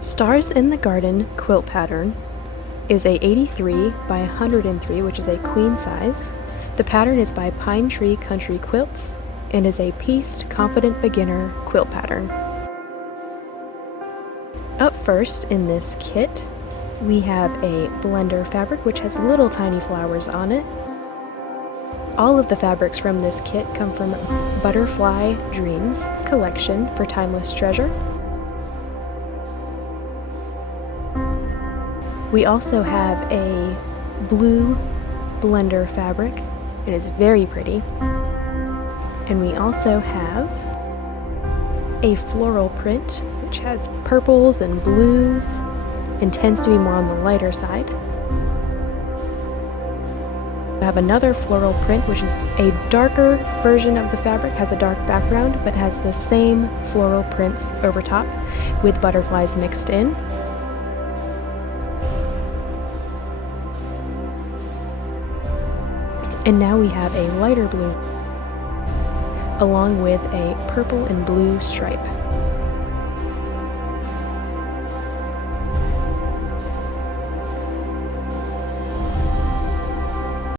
Stars in the Garden quilt pattern is a 83 by 103, which is a queen size. The pattern is by Pine Tree Country Quilts and is a pieced confident beginner quilt pattern. Up first in this kit, we have a blender fabric which has little tiny flowers on it. All of the fabrics from this kit come from Butterfly Dreams collection for Timeless Treasure. We also have a blue blender fabric. It is very pretty. And we also have a floral print, which has purples and blues and tends to be more on the lighter side. We have another floral print, which is a darker version of the fabric, has a dark background, but has the same floral prints over top with butterflies mixed in. And now we have a lighter blue, along with a purple and blue stripe.